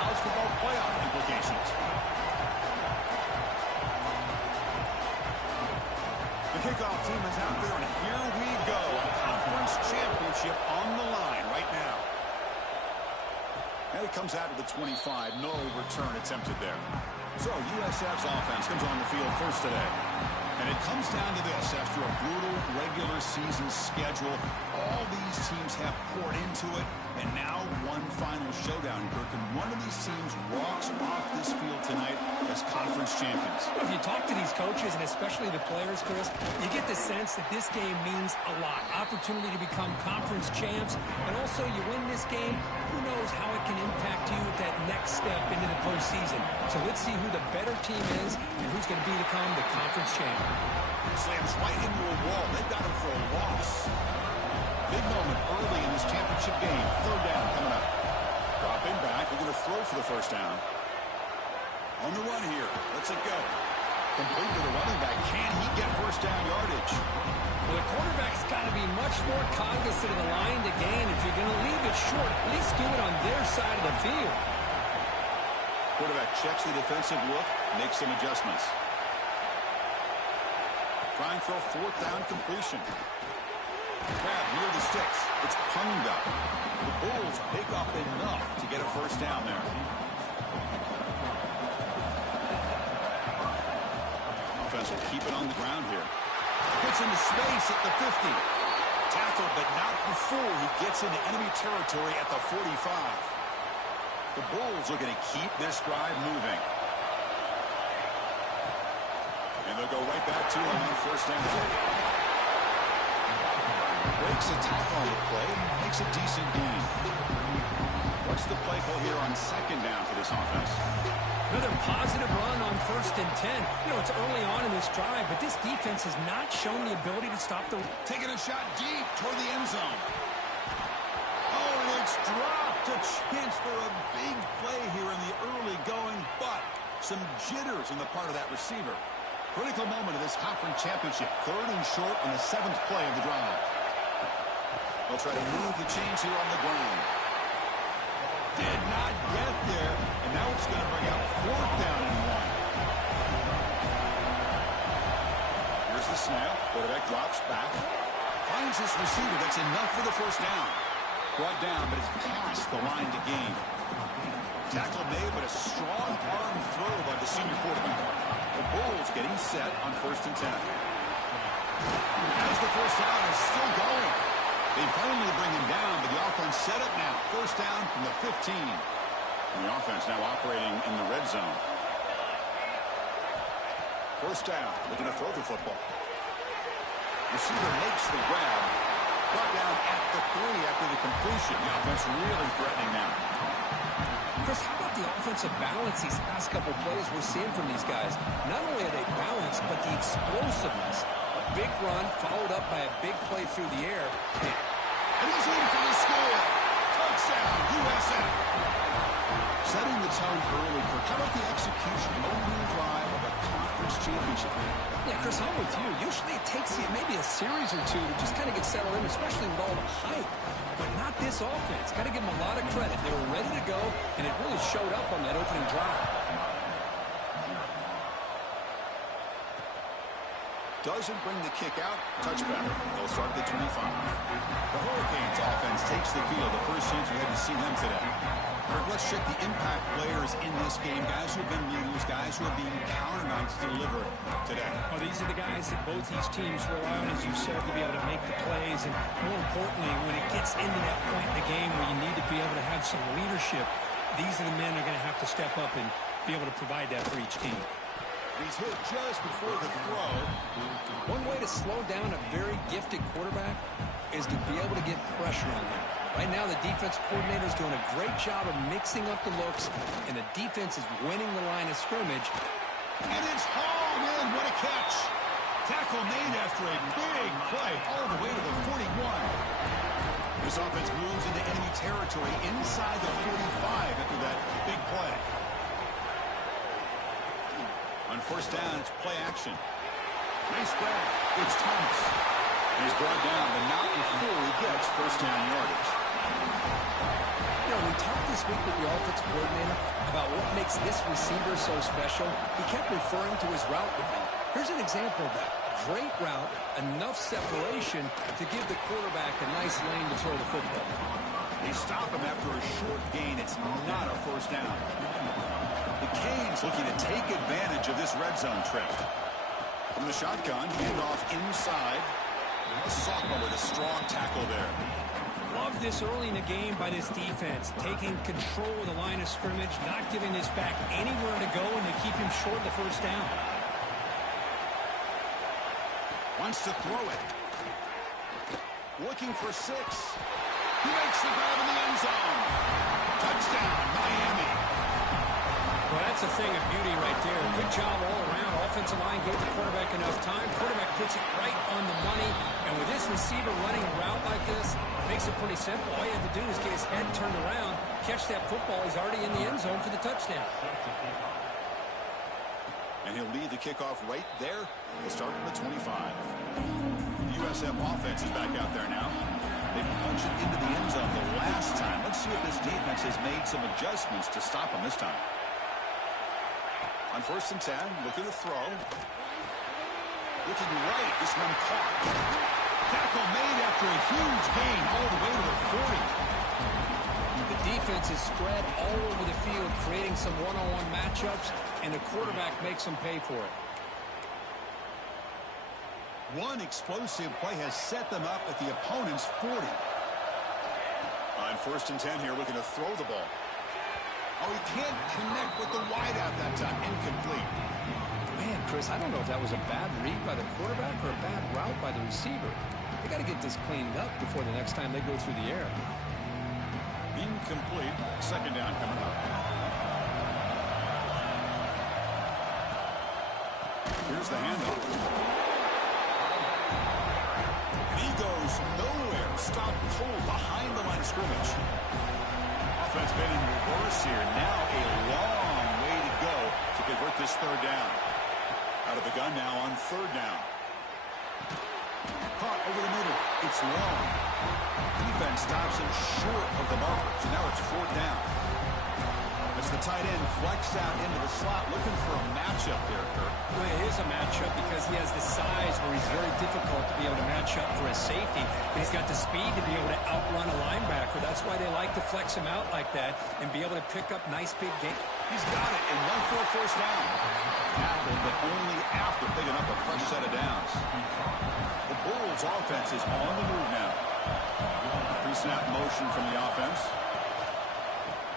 college football playoff implications. The kickoff team is out there, and here we go. A conference championship on the line right now. And it comes out to the 25. No return attempted there. So USF's offense comes on the field first today. And it comes down to this. After a brutal regular season schedule, all these teams have poured into it. And now one final showdown, Kirk. And one of these teams walks off this field tonight as conference champions. Well, if you talk to these coaches, and especially the players, Chris, you get the sense that this game means a lot. Opportunity to become conference champs. And also, you win this game, who knows how it can impact you at that next step into the postseason. So let's see who the better team is and who's going to become the conference champion. Slams right into a wall. They've got him for a loss. Big moment early in this championship game. Third down coming up. Dropping back. We're going to throw for the first down. On the run here. Let's it go. Complete to the running back. Can he get first down yardage? Well, the quarterback's got to be much more cognizant of the line to gain. If you're going to leave it short, at least do it on their side of the field. Quarterback checks the defensive look, makes some adjustments. Trying for a fourth down completion. Grab near the sticks. It's punged up. The Bulls pick up enough to get a first down there. Offense will keep it on the ground here. Gets into space at the 50. Tackled, but not before he gets into enemy territory at the 45. The Bulls are going to keep this drive moving. And they'll go right back to him on first down. Breaks a tackle on the play, makes a decent gain. What's the play call here on second down for this offense? Another positive run on 1st and 10. You know, it's early on in this drive, but this defense has not shown the ability to stop the... Taking a shot deep toward the end zone. Oh, and it's dropped. A chance for a big play here in the early going, but some jitters on the part of that receiver. Critical moment of this conference championship. 3rd and short on the 7th play of the drive. They'll try to move the chains here on the ground. Did not get there, and now it's going to bring out 4th down and 1. Here's the snap. Quarterback drops back. Finds his receiver. That's enough for the first down. Brought down, but it's past the line to gain. Tackle made, but a strong arm throw by the senior quarterback. The Bulls getting set on 1st and 10. As the first down is still going. They finally bring him down, but the offense set up now. First down from the 15. And the offense now operating in the red zone. First down, looking to throw the football. Receiver makes the grab. Brought down at the 3 after the completion. The offense really threatening now. Chris, how about the offensive balance these past couple plays we're seeing from these guys? Not only are they balanced, but the explosiveness. A big run followed up by a big play through the air. And he's in for the score. Touchdown, USF. Setting the tone early, Kirk. How about the execution, opening drive of a conference championship game? Yeah, Chris, I'm with you. Usually it takes you maybe a series or two to just kind of get settled in, especially with all the hype. But not this offense. Got to give them a lot of credit. They were ready to go, and it really showed up on that opening drive. Doesn't bring the kick out. Touchback. They'll start at the 25. The Hurricanes offense takes the field. The first chance we had to see them today. Kirk, let's check the impact players in this game. Guys who have been leaders, guys who are being counted on to deliver today. Well, these are the guys that both these teams rely on, as you said, to be able to make the plays. And more importantly, when it gets into that point in the game where you need to be able to have some leadership, these are the men that are going to have to step up and be able to provide that for each team. He's hit just before the throw. One way to slow down a very gifted quarterback is to be able to get pressure on him. Right now, the defense coordinator is doing a great job of mixing up the looks, and the defense is winning the line of scrimmage. And it's hauled in. What a catch. Tackle made after a big play all the way to the 41. This offense moves into enemy territory inside the 45 after that big play. On first down, it's play action. Nice grab. It's Thomas. And he's brought down, but not before he gets first down yardage. You know, we talked this week with the offensive coordinator about what makes this receiver so special. He kept referring to his route running. Here's an example of that. Great route, enough separation to give the quarterback a nice lane to throw the football. They stop him after a short gain. It's not a first down. The Canes looking to take advantage of this red zone trip. From the shotgun, handoff inside. Sophomore with a strong tackle there. Love this early in the game by this defense, taking control of the line of scrimmage, not giving this back anywhere to go, and they keep him short of the first down. Wants to throw it. Looking for 6. He makes the grab in the end zone. Touchdown, Miami. Well, that's a thing of beauty right there. Good job all around. Offensive line gave the quarterback enough time. Quarterback puts it right on the money. And with this receiver running a route like this, makes it pretty simple. All you have to do is get his head turned around, catch that football. He's already in the end zone for the touchdown. And he'll lead the kickoff right there. He'll start from the 25. The USF offense is back out there now. They punched it into the end zone the last time. Let's see if this defense has made some adjustments to stop him this time. On 1st and 10, looking to throw. Looking right, this one caught. Tackle made after a huge gain all the way to the 40. The defense is spread all over the field, creating some one-on-one matchups, and the quarterback makes them pay for it. One explosive play has set them up at the opponent's 40. On 1st and 10 here, looking to throw the ball. Oh, he can't connect with the wideout that time. Incomplete. Man, Chris, I don't know if that was a bad read by the quarterback or a bad route by the receiver. They got to get this cleaned up before the next time they go through the air. Incomplete. 2nd down coming up. Here's the handoff. And he goes nowhere. Stop cold behind the line of scrimmage. Offense been in reverse here. Now a long way to go to convert this 3rd down. Out of the gun now on 3rd down. Caught over the middle. It's long. Defense stops him short of the marker. So now it's 4th down. As the tight end flex out into the slot, looking for a matchup there, Kirk. Well, it is a matchup because he has the size where he's very difficult to be able to match up for his safety. But he's got the speed to be able to outrun a linebacker. That's why they like to flex him out like that and be able to pick up nice big gains. He's got it and run for a 1st down. Tackled, but only after picking up a fresh set of downs. The Bulls offense is on the move now. Pre-snap motion from the offense.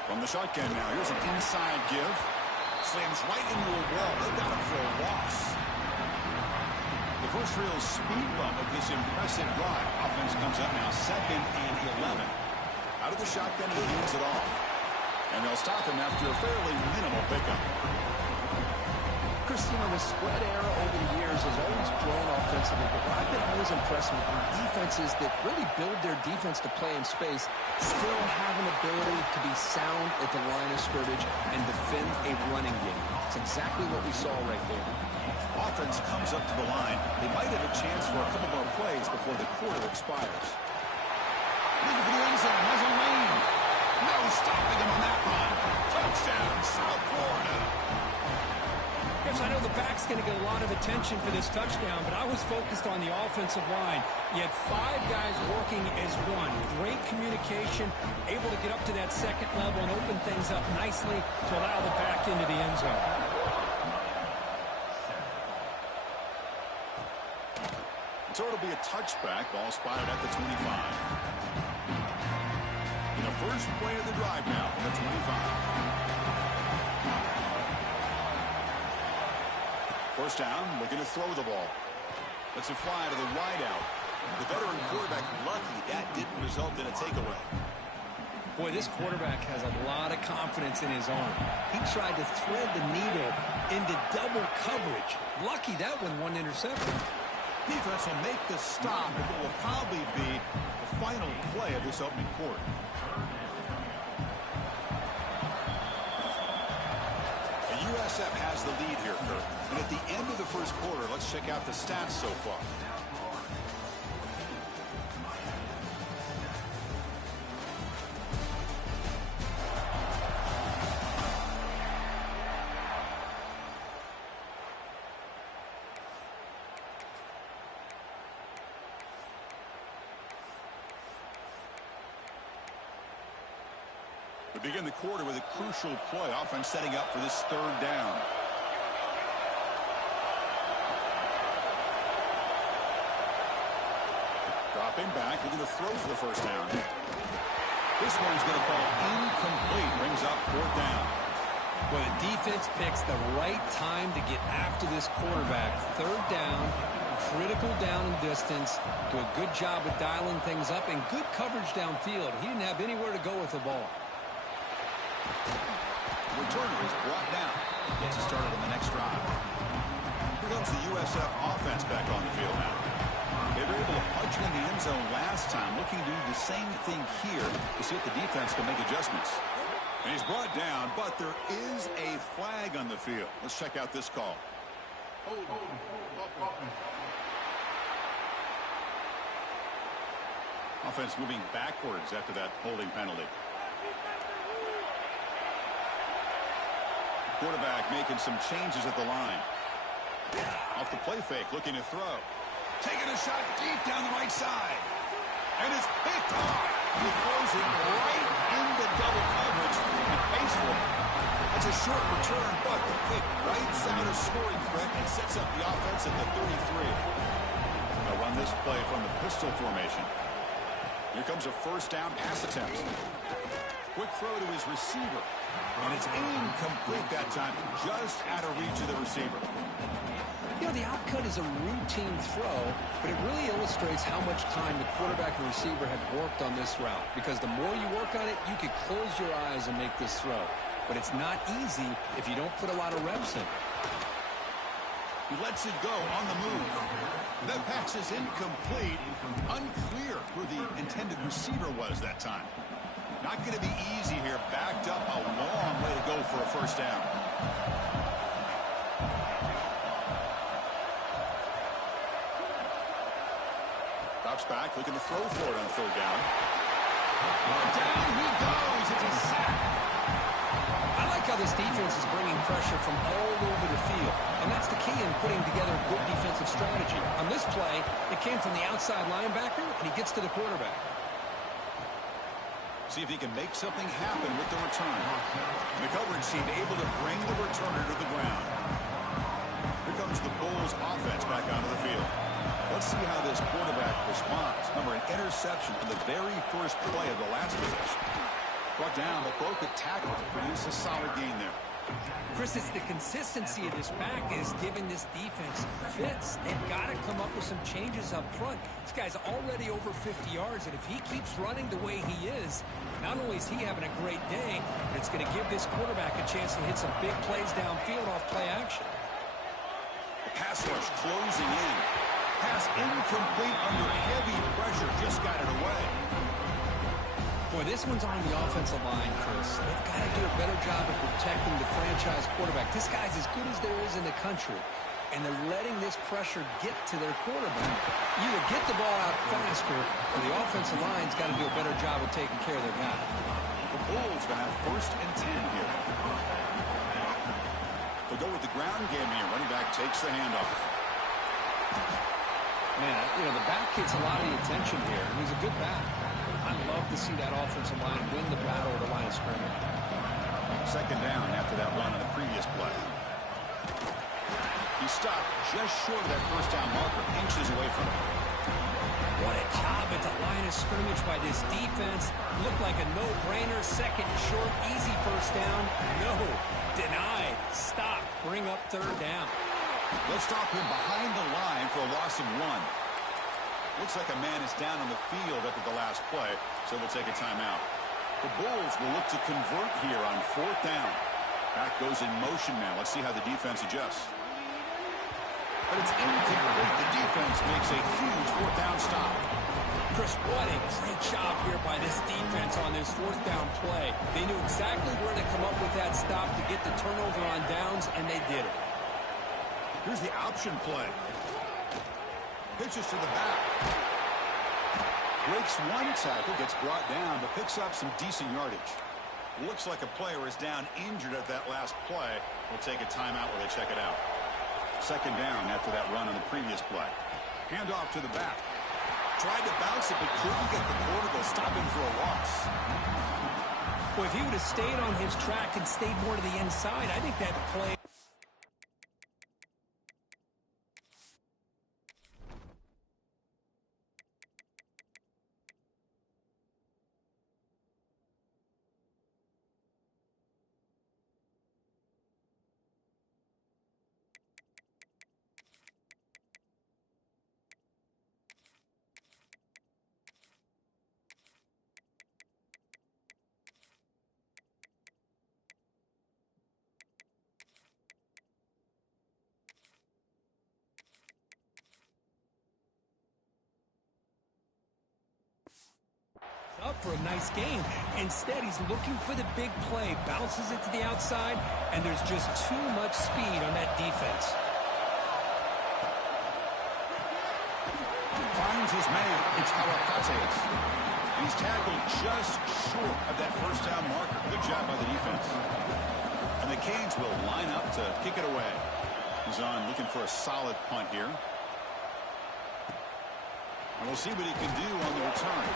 From the shotgun now, here's an inside give. Slams right into a wall. They got him for a loss. The first real speed bump of this impressive drive. Offense comes up now 2nd and 11. Out of the shotgun, he hands it off. And they'll stop him after a fairly minimal pickup. Chris, the spread era over the years has always grown offensively, but what I've been always impressed with are defenses that really build their defense to play in space, still have an ability to be sound at the line of scrimmage and defend a running game. It's exactly what we saw right there. Offense comes up to the line. They might have a chance for a couple more plays before the quarter expires. Looking for the end zone. Has a lane. No stopping him on that run. Touchdown, South Florida. Yes, I know the back's going to get a lot of attention for this touchdown, but I was focused on the offensive line. You had 5 guys working as one. Great communication, able to get up to that 2nd level and open things up nicely to allow the back into the end zone. So it'll be a touchback. Ball spotted at the 25. In the first play of the drive now from the 25. 1st down, looking to throw the ball. Let's it fly to the wideout. The veteran quarterback lucky that didn't result in a takeaway. Boy, this quarterback has a lot of confidence in his arm. He tried to thread the needle into double coverage. Lucky that one intercepted. Defense will make the stop, and it will probably be the final play of this opening quarter. USF has the lead here, Kirk. And at the end of the first quarter, let's check out the stats so far. begin the quarter with a crucial play. Offense setting up for this third down. Dropping back, looking to throw for the first down. This one's going to fall incomplete. Brings up fourth down. Well, the defense picks the right time to get after this quarterback. Third down, critical down and distance. Do a good job of dialing things up and good coverage downfield. He didn't have anywhere to go with the ball. Returner is brought down. Gets us started on the next drive. Here comes the USF offense back on the field now. They were able to punch it in the end zone last time. Looking to do the same thing here to see if the defense can make adjustments. And he's brought down, but there is a flag on the field. Let's check out this call. Offense moving backwards after that holding penalty. Quarterback making some changes at the line. Off the play fake, looking to throw. Taking a shot deep down the right side. And it's picked off. He throws it right into double coverage and pays for it. That's a short return, but the pick writes out a scoring threat and sets up the offense at the 33. They'll run this play from the pistol formation. Here comes a first down pass attempt. Quick throw to his receiver. And it's incomplete that time, just out of reach of the receiver. You know, the outcut is a routine throw, but it really illustrates how much time the quarterback and receiver have worked on this route. Because the more you work on it, you could close your eyes and make this throw. But it's not easy if you don't put a lot of reps in. He lets it go on the move. That pass is incomplete. Unclear who the intended receiver was that time. Not going to be easy here. Backed up a long way to go for a first down. Drops back, looking to throw for it on third down. Down he goes. It's a sack. I like how this defense is bringing pressure from all over the field. And that's the key in putting together a good defensive strategy. On this play, it came from the outside linebacker, and he gets to the quarterback. See if he can make something happen with the return. The coverage team able to bring the returner to the ground. Here comes the Bulls offense back onto the field. Let's see how this quarterback responds. Remember, an interception in the very first play of the last possession. Brought down, but broke a tackle to produce a solid gain there. Chris, it's the consistency of this back is giving this defense fits. They've got to come up with some changes up front. This guy's already over 50 yards, and if he keeps running the way he is, not only is he having a great day, but it's going to give this quarterback a chance to hit some big plays downfield off play action. The pass rush closing in. Pass incomplete under heavy pressure. Just got it away. Boy, this one's on the offensive line, Chris. They've got to do a better job of protecting the franchise quarterback. This guy's as good as there is in the country, and they're letting this pressure get to their quarterback. Either get the ball out faster, or the offensive line's got to do a better job of taking care of their guy. The Bulls going to have 1st and 10 here. They'll go with the ground game here. Running back takes the handoff. Man, you know, the back gets a lot of the attention here, and he's a good back. I'd love to see that offensive line win the battle at the line of scrimmage. Second down after that run on the previous play. He stopped just short of that first down marker, inches away from it. What a job at the line of scrimmage by this defense. Looked like a no-brainer. Second and short, easy first down. No, denied. Stop. Bring up third down. Let's stop him behind the line for a loss of 1. Looks like a man is down on the field after the last play, so we'll take a timeout. The Bulls will look to convert here on 4th down. Back goes in motion now. Let's see how the defense adjusts. But it's incomplete. The defense makes a huge 4th down stop. Chris, what a great job here by this defense on this 4th down play. They knew exactly where to come up with that stop to get the turnover on downs, and they did it. Here's the option play. Pitches to the back. Breaks one tackle, gets brought down, but picks up some decent yardage. Looks like a player is down injured at that last play. We'll take a timeout while they check it out. Second down after that run on the previous play. Handoff to the back. Tried to bounce it, but couldn't get the quarter to stop him for a loss. Well, if he would have stayed on his track and stayed more to the inside, I think that play... up for a nice game. Instead, he's looking for the big play, bounces it to the outside, and there's just too much speed on that defense. Finds his man. It's Hawakates. He's tackled just short of that first down marker. Good job by the defense. And the Canes will line up to kick it away. He's on looking for a solid punt here. And we'll see what he can do on the return.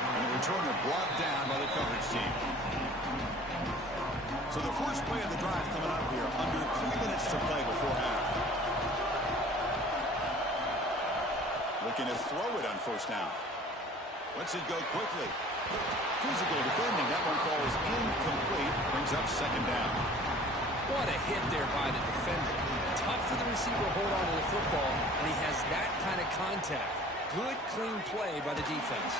And the returner brought down by the coverage team. So the first play of the drive coming up here. Under 3 minutes to play before half. Looking to throw it on first down. Lets it go quickly. Physical defending. That one falls incomplete. Brings up second down. What a hit there by the defender. Tough for the receiver to hold on to the football when he has that kind of contact. Good, clean play by the defense.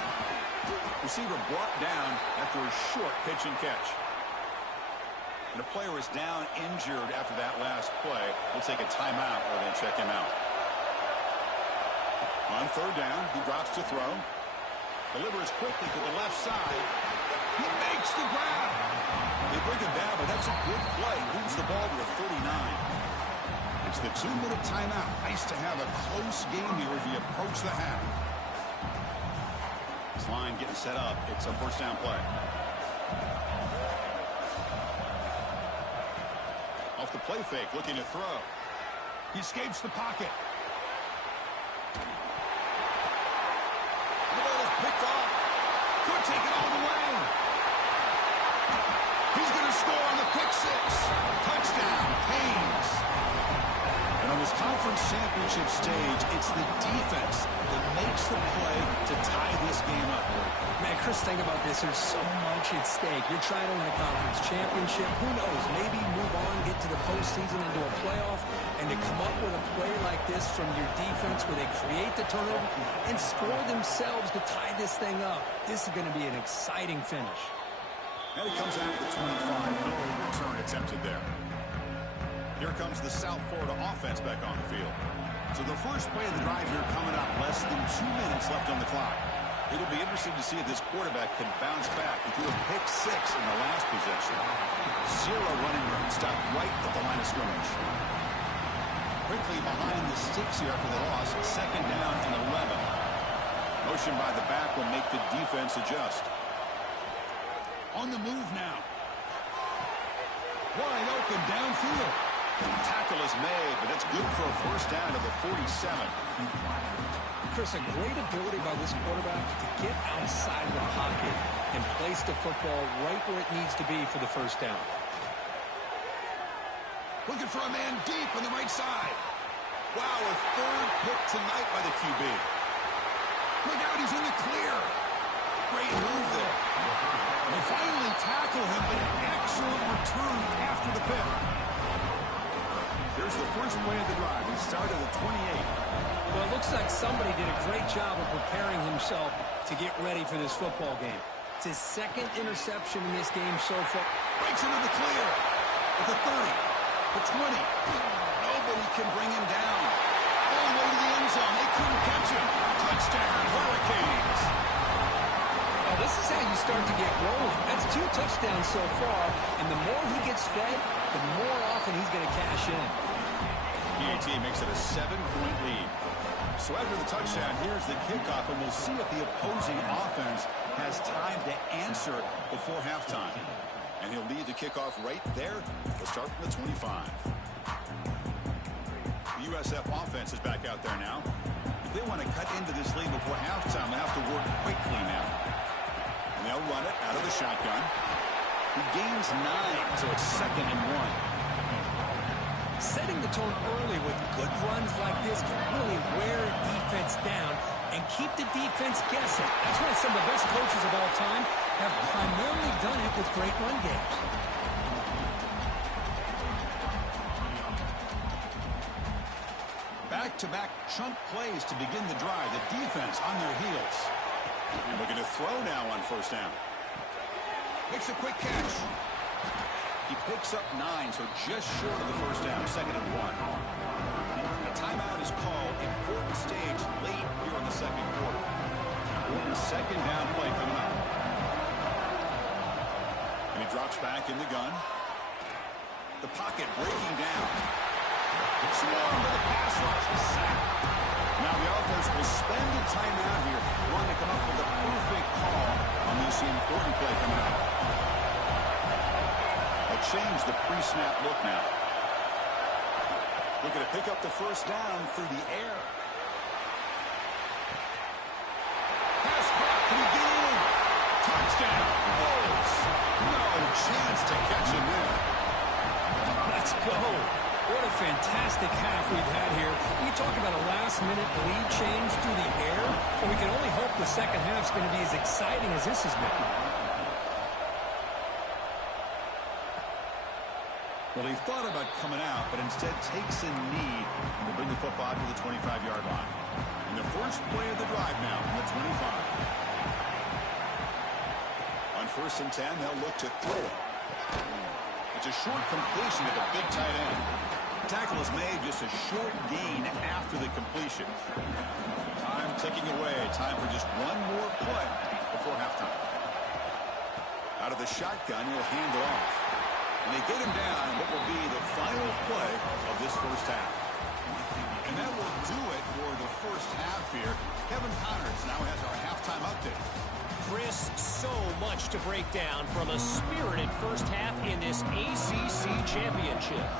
Receiver brought down after a short pitch and catch. And a player is down injured after that last play. We'll take a timeout or then check him out. On third down, he drops to throw. Delivers quickly to the left side. He makes the grab. They bring him down, but that's a good play. Moves the ball to the 39. It's the 2-minute timeout. Nice to have a close game here as we approach the half. This line getting set up. It's a first down play. Off the play fake, looking to throw. He escapes the pocket. The ball is picked off. Could take it all the way. He's going to score on the pick six. Touchdown, Canes. And on this conference championship stage, it's the defense that makes the play to tie this game up. Man, Chris, think about this. There's so much at stake. You're trying to win a conference championship. Who knows? Maybe move on, get to the postseason, into a playoff, and to come up with a play like this from your defense where they create the turnover and score themselves to tie this thing up. This is going to be an exciting finish. And he comes out with 25. No return attempted there. Here comes the South Florida offense back on the field. So the first play of the drive here coming up. Less than 2 minutes left on the clock. It'll be interesting to see if this quarterback can bounce back. He threw a pick six in the last possession. Zero running room. Stopped right at the line of scrimmage. Quickly behind the sticks here after the loss. Second down and 11. Motion by the back will make the defense adjust. On the move now. Wide open downfield. Tackle is made, but that's good for a first down to the 47. Chris, a great ability by this quarterback to get outside of the pocket and place the football right where it needs to be for the first down. Looking for a man deep on the right side. Wow, a third pick tonight by the QB. Look out, he's in the clear. Great move there. And they finally tackle him, but an excellent return after the pick. Here's the first play of the drive. He started at 28. Well, it looks like somebody did a great job of preparing himself to get ready for this football game. It's his second interception in this game so far. Breaks into the clear. At the 30, the 20. Nobody can bring him down. All the way to the end zone. They couldn't catch him. Touchdown, Hurricanes. Well, this is how you start to get rolling. That's 2 touchdowns so far, and the more he gets fed, the more often he's going to cash in. PAT makes it a 7-point lead. So after the touchdown, here's the kickoff, and we'll see if the opposing offense has time to answer before halftime. And he'll lead the kickoff right there. We'll start from the 25. The USF offense is back out there now. If they want to cut into this lead before halftime, they have to work quickly now. And they'll run it out of the shotgun. He gains 9, so it's 2nd and 1. Setting the tone early with good runs like this can really wear a defense down and keep the defense guessing. That's why some of the best coaches of all time have primarily done it with great run games. Back-to-back chunk plays to begin the drive. The defense on their heels. And looking to throw now on 1st down. Makes a quick catch. He picks up 9, so just short of the 1st down, 2nd and 1. A timeout is called. Important stage late here in the 2nd quarter. Important 2nd down play coming up. And he drops back in the gun. The pocket breaking down. Swarm to the pass rush. Sack. Now the offense will spend a timeout here. Want to come up with a perfect call on this important play coming up. They'll change the pre-snap look now. Looking to pick up the 1st down through the air. Pass caught. Can he get in? Touchdown. Bulls. No chance to catch him there. Let's go. What a fantastic half we've had here. We talk about a last-minute lead change through the air, and we can only hope the second half is going to be as exciting as this has been. Well, he thought about coming out, but instead takes a knee to bring the football to the 25-yard line. And the first play of the drive now from the 25. On 1st and 10, they'll look to throw it. It's a short completion to the big tight end. Tackle is made, just a short gain after the completion. Time ticking away. Time for just one more play before halftime. Out of the shotgun, he'll hand it off. And they get him down what will be the final play of this 1st half. And that will do it for the 1st half here. Kevin Connors now has our halftime update. Chris, so much to break down from a spirited 1st half in this ACC championship.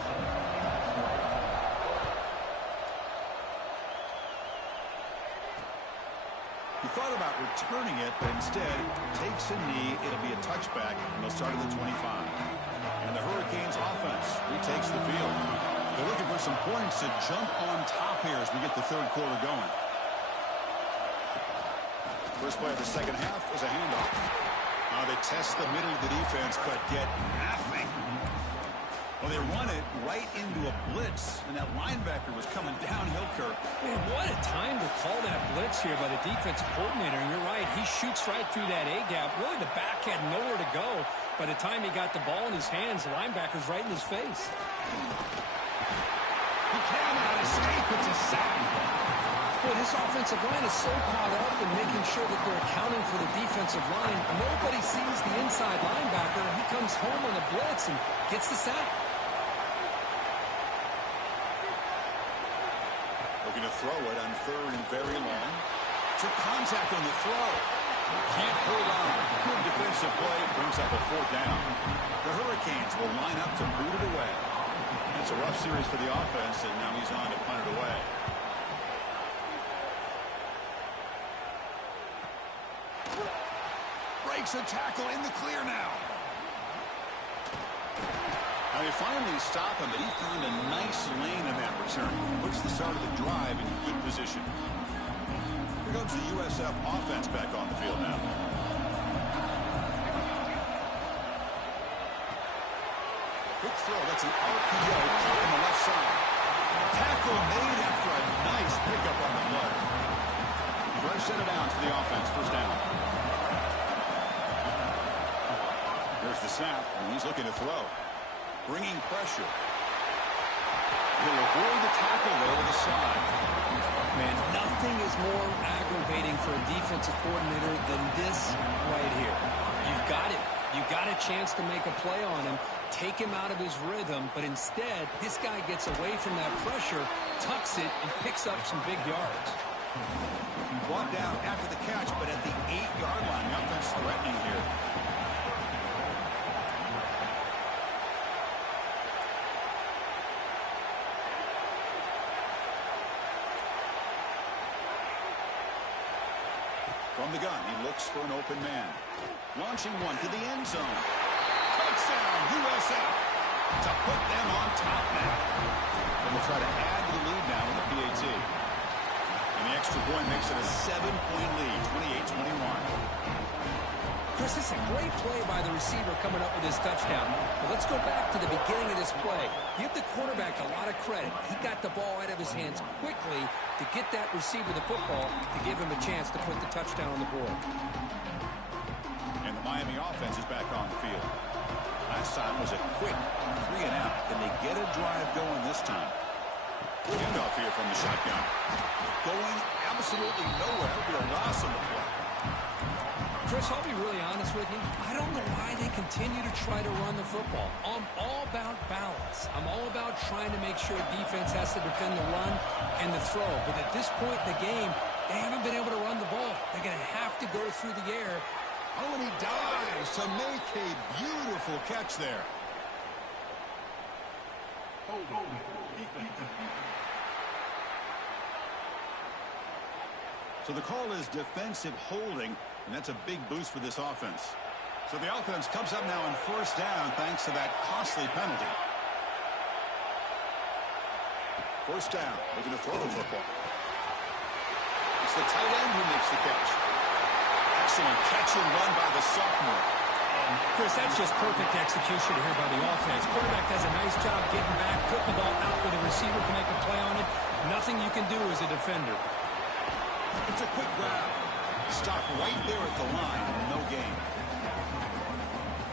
He thought about returning it, but instead takes a knee. It'll be a touchback, and they'll start at the 25. And the Hurricanes offense retakes the field. They're looking for some points to jump on top here as we get the 3rd quarter going. First play of the 2nd half is a handoff. They test the middle of the defense, but get nothing. Well, they run it right into a blitz, and that linebacker was coming downhill, Kirk. Man, what a time to call that blitz here by the defensive coordinator. And you're right, he shoots right through that A-gap. Really, the back had nowhere to go. By the time he got the ball in his hands, the linebacker's right in his face. He cannot escape. It's a sack. Well, this offensive line is so caught up in making sure that they're accounting for the defensive line. Nobody sees the inside linebacker. He comes home on the blitz and gets the sack. Looking to throw it on 3rd and very long. Took contact on the throw. Can't hold on. Good defensive play. Brings up a 4th down. The Hurricanes will line up to boot it away. It's a rough series for the offense, and now he's on to punt it away. Breaks a tackle in the clear now. Now they finally stop him, but he found a nice lane in that return. Puts the start of the drive in good position. Here comes the USF offense back on the field now. Quick throw. That's an RPO caught on the left side. Tackle made after a nice pickup on the play. Fresh set it down for the offense. 1st down. There's the snap, and he's looking to throw. Bringing pressure. He'll avoid the tackle there to the side. Man, nothing is more aggravating for a defensive coordinator than this right here. You've got it. You got a chance to make a play on him, take him out of his rhythm, but instead, this guy gets away from that pressure, tucks it, and picks up some big yards. Brought down after the catch, but at the 8-yard line, the offense threatening here. From the gun, he looks for an open man. Launching one to the end zone. Touchdown, USF, to put them on top now. And we'll try to add to the lead now with the PAT. And the extra point makes it a 7-point lead, 28-21. Chris, this is a great play by the receiver coming up with his touchdown. But let's go back to the beginning of this play. Give the quarterback a lot of credit. He got the ball out of his hands quickly to get that receiver the football to give him a chance to put the touchdown on the board. And the Miami offense is back on the field. Last time was a quick 3-and-out. Can they get a drive going this time? Handoff here from the shotgun. Going absolutely nowhere. It'll be a loss on the play. Chris, I'll be really honest with you. I don't know why they continue to try to run the football. I'm all about balance. I'm all about trying to make sure defense has to defend the run and the throw. But at this point in the game, they haven't been able to run the ball. They're going to have to go through the air. Oh, and he dives to make a beautiful catch there. So the call is defensive holding, and that's a big boost for this offense. So the offense comes up now on first down thanks to that costly penalty. First down, looking to throw the football. It's the tight end who makes the catch. Excellent catch and run by the sophomore. And Chris, that's just perfect execution here by the offense. Quarterback does a nice job getting back, put the ball out where the receiver can make a play on it. Nothing you can do as a defender. It's a quick grab. Stop right there at the line. No gain.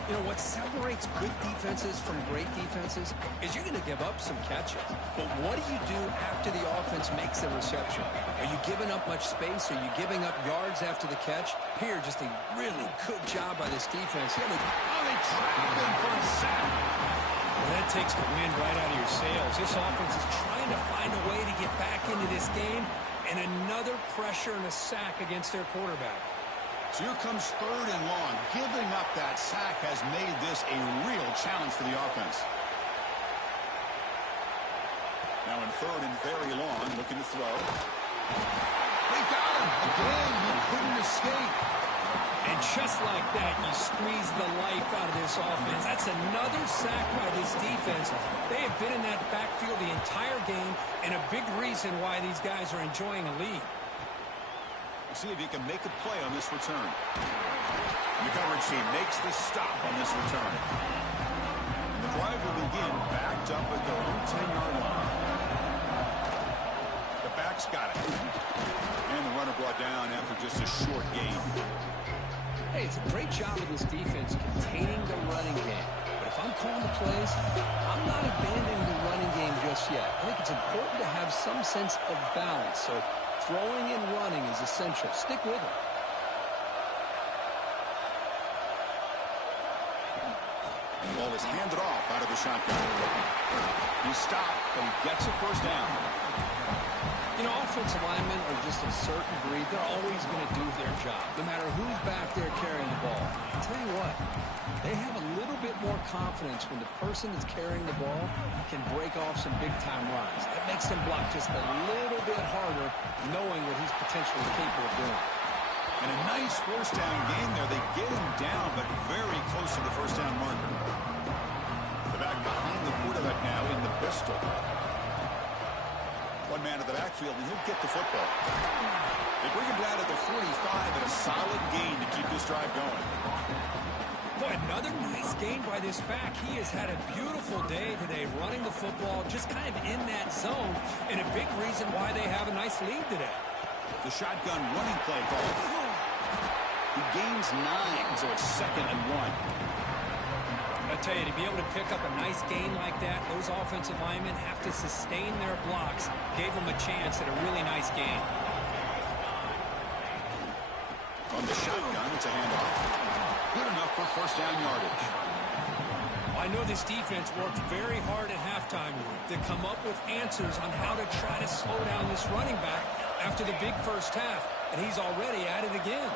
You know, what separates good defenses from great defenses is you're going to give up some catches. But what do you do after the offense makes a reception? Are you giving up much space? Are you giving up yards after the catch? Here, just a really good job by this defense. They trap him for a sack. Well, that takes the wind right out of your sails. This offense is trying to find a way to get back into this game, and another pressure and a sack against their quarterback. So here comes third and long. Giving up that sack has made this a real challenge for the offense. Now in third and very long, looking to throw. They got him. Again, he couldn't escape. And just like that, you squeeze the life out of this offense. That's another sack by this defense. They have been in that backfield the entire game, and a big reason why these guys are enjoying a lead. We'll see if he can make a play on this return. The coverage team makes the stop on this return. And the drive will begin backed up at their own 10-yard line. The back's got it. And the runner brought down after just a short gain. Hey, it's a great job of this defense containing the running game. But if I'm calling the plays, I'm not abandoning the running game just yet. I think it's important to have some sense of balance. So throwing and running is essential. Stick with it. The ball is handed off out of the shotgun. He stopped, but he gets a first down. You know, offensive linemen are just a certain breed. They're always going to do their job, no matter who's back there carrying the ball. I'll tell you what, they have a little bit more confidence when the person that's carrying the ball can break off some big-time runs. That makes them block just a little bit harder, knowing what he's potentially capable of doing. And a nice first down gain there. They get him down, but very close to the first down marker. The back behind the quarterback now in the pistol. One man to the backfield, and he'll get the football. They bring him down at the 45 and a solid gain to keep this drive going. Boy, another nice gain by this back. He has had a beautiful day today running the football, just kind of in that zone, and a big reason why they have a nice lead today. The shotgun running play call. He gains 9, so it's 2nd and 1. I tell you, to be able to pick up a nice gain like that, those offensive linemen have to sustain their blocks. Gave them a chance at a really nice gain. On the shotgun, it's a handoff. Good enough for first down yardage. I know this defense worked very hard at halftime to come up with answers on how to try to slow down this running back after the big first half, and he's already at it again.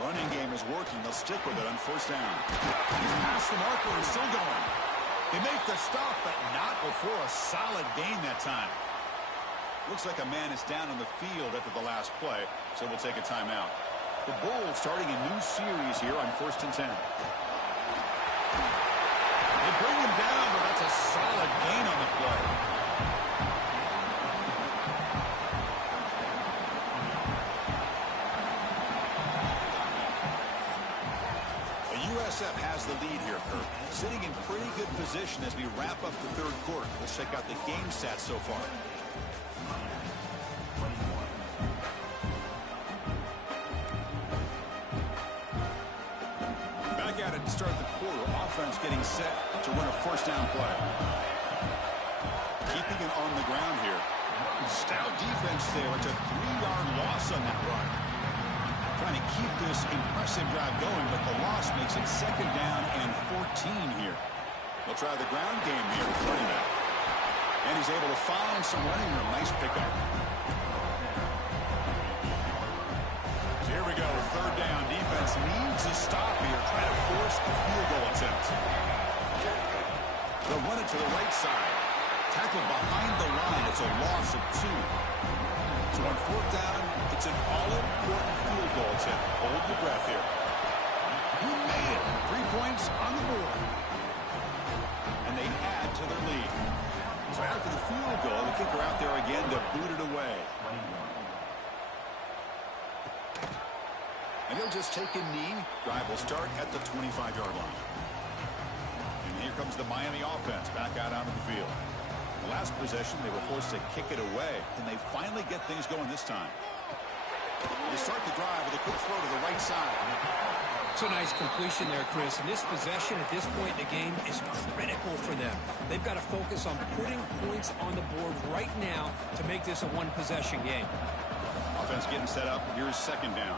Running game is working. They'll stick with it on first down. He's past the marker and still going. They make the stop, but not before a solid gain that time. Looks like a man is down on the field after the last play, so we'll take a timeout. The Bulls starting a new series here on 1st and 10. They bring him down, but that's a solid gain on the play. The USF has the lead here, Kirk. Sitting in pretty good position as we wrap up the third quarter. Let's check out the game stats so far. Back at it to start the quarter. Offense getting set to run a first down play. Keeping it on the ground here. Stout defense there. It's a 3-yard loss on that run. Trying to keep this impressive drive going, but the loss makes it 2nd down and 14 here. They'll try the ground game here with running back. And he's able to find some running room. Nice pickup. So here we go. 3rd down. Defense needs a stop here. Trying to force a field goal attempt. They'll run it to the right side. Tackled behind the line. It's a loss of 2. So on 4th down, it's an all-important field goal attempt. Hold your breath here. He made it. 3 points on the board. And they add to their lead. So after the field goal, the kicker out there again to boot it away. And he'll just take a knee. Drive will start at the 25-yard line. And here comes the Miami offense back out onto the field. The last possession, they were forced to kick it away. Can they finally get things going this time? They start the drive with a quick throw to the right side. It's a nice completion there, Chris. And this possession at this point in the game is critical for them. They've got to focus on putting points on the board right now to make this a one-possession game. Offense getting set up. Here's 2nd down.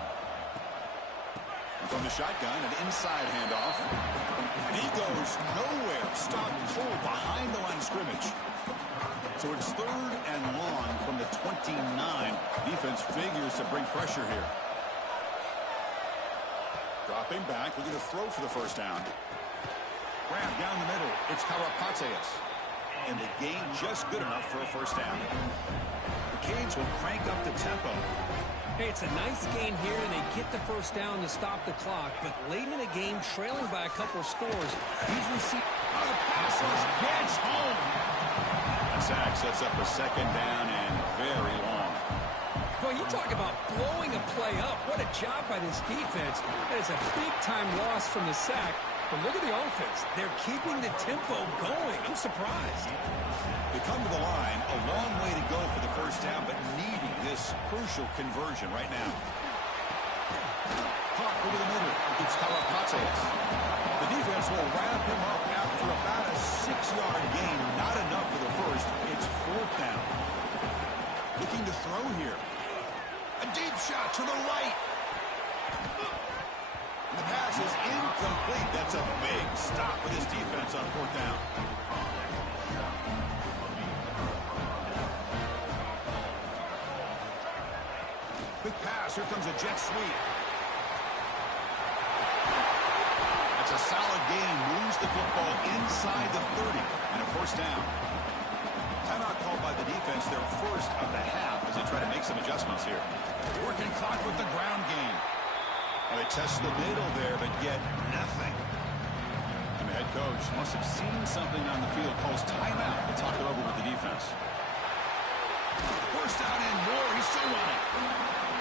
And from the shotgun, an inside handoff. And he goes nowhere. Stopped cold behind the line of scrimmage. So it's 3rd and long from the 29. Defense figures to bring pressure here. Dropping back, looking to throw for the first down. Grab down the middle. It's Karapateas. And the gain just good enough for a first down. The Canes will crank up the tempo. Hey, it's a nice gain here, and they get the first down to stop the clock. But late in the game, trailing by a couple of scores, these receivers... Oh, the pass gets home. That sack sets up a 2nd down and very long. Well, you talk about blowing a play up. What a job by this defense. That is a big-time loss from the sack. But look at the offense. They're keeping the tempo going. I'm surprised. They come to the line, a long way to go for the first down, but needing this crucial conversion right now. Hawk over the middle. It's Karapateas. The defense will wrap him up after about a 6-yard gain. Not enough for the first. It's 4th down. Looking to throw here. A deep shot to the right. And the pass is incomplete. That's a big stop with his defense on 4th down. Quick pass. Here comes a jet sweep. That's a solid gain. Moves the football inside the 30 and a first down. Timeout called by the defense, their first of the half as they try to make some adjustments here. Working clock with the ground game. Well, they test the middle there, but get nothing. And the head coach must have seen something on the field. Calls timeout to talk it over with the defense. First down and more. He's still running.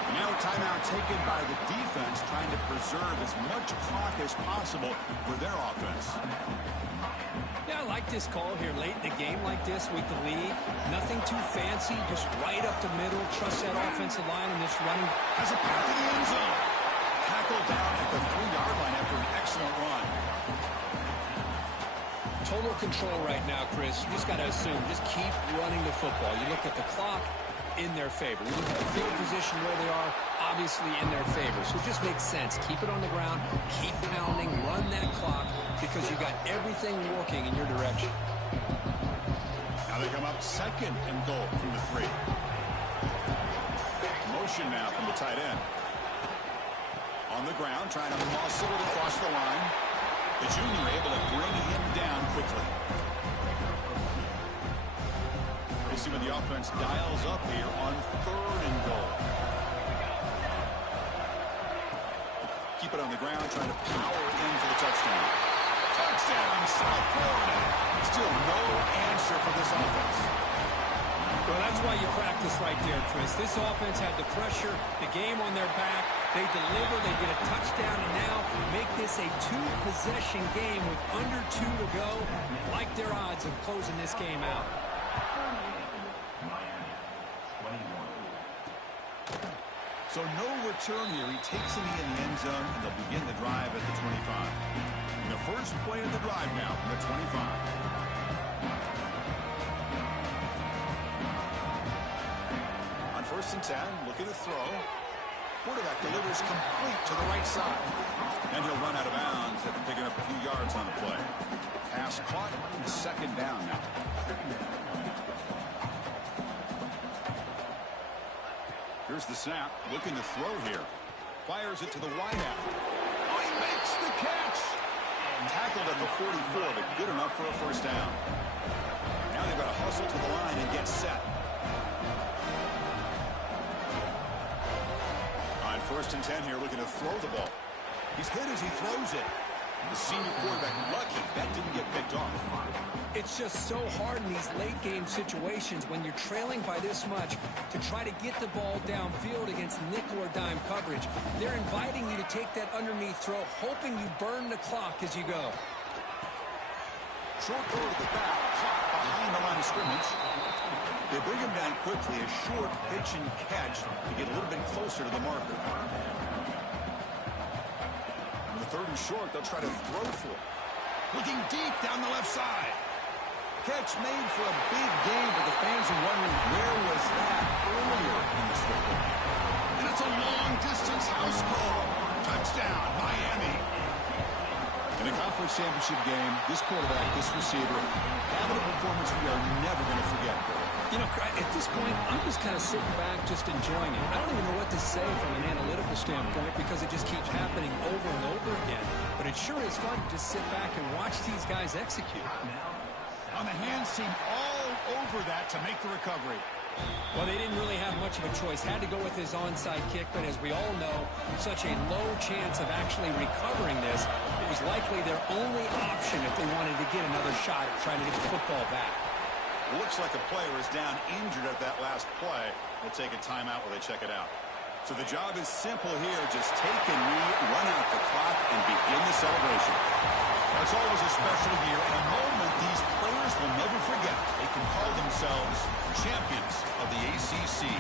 And now a timeout taken by the defense, trying to preserve as much clock as possible for their offense. Yeah, I like this call here late in the game like this with the lead. Nothing too fancy, just right up the middle. Trust that offensive line in this running. Has a path to the end zone. Tackled down at the 3-yard line after an excellent run. Total control right now, Chris. You just got to assume, just keep running the football. You look at the clock, in their favor. You look at the field position where they are, obviously in their favor. So it just makes sense. Keep it on the ground, keep pounding, run that clock, because you got everything working in your direction. Now they come up 2nd and goal from the 3. Motion now from the tight end. On the ground, trying to muscle it across the line. The junior able to bring him down quickly. We'll see when the offense dials up here on 3rd and goal. on the ground, trying to power into the touchdown. Touchdown, South Florida. Still no answer for this offense. Well, that's why you practice right there, Chris. This offense had the pressure, the game on their back. They deliver, they get a touchdown, and now make this a two-possession game with under 2 to go. Like their odds of closing this game out. So no return here. He takes it in the end zone, and they'll begin the drive at the 25. And the first play of the drive now from the 25. First and 10, looking to throw. Quarterback delivers complete to the right side. And he'll run out of bounds after picking up a few yards on the play. Pass caught, and second down now. Here's the snap, looking to throw here. Fires it to the wideout. Oh, he makes the catch! Tackled at the 44, but good enough for a first down. Now they've got to hustle to the line and get set. First and 10 here, looking to throw the ball. He's hit as he throws it. The senior quarterback lucky that didn't get picked off. It's just so hard in these late-game situations when you're trailing by this much to try to get the ball downfield against nickel or dime coverage. They're inviting you to take that underneath throw, hoping you burn the clock as you go. Short throw to the back, caught behind the line of scrimmage. They bring him down quickly, a short pitch and catch to get a little bit closer to the marker. On the third and short, they'll try to throw for it. Looking deep down the left side. Catch made for a big game, but the fans are wondering where was that earlier in this football game. And it's a long-distance house call. Touchdown, Miami. In a conference championship game, this quarterback, this receiver, having a performance we are never going to forget. You know, at this point, I'm just kind of sitting back, just enjoying it. I don't even know what to say from an analytical standpoint because it just keeps happening over and over again. But it sure is fun to just sit back and watch these guys execute. On the hands team all over that to make the recovery. Well, they didn't really have much of a choice. Had to go with his onside kick, but as we all know, such a low chance of actually recovering this. It was likely their only option if they wanted to get another shot at trying to get the football back. Looks like a player is down injured at that last play. They'll take a timeout while they check it out. So the job is simple here. Just take a knee, run out the clock, and begin the celebration. It's always a special year and a moment these players will never forget. They can call themselves champions of the ACC.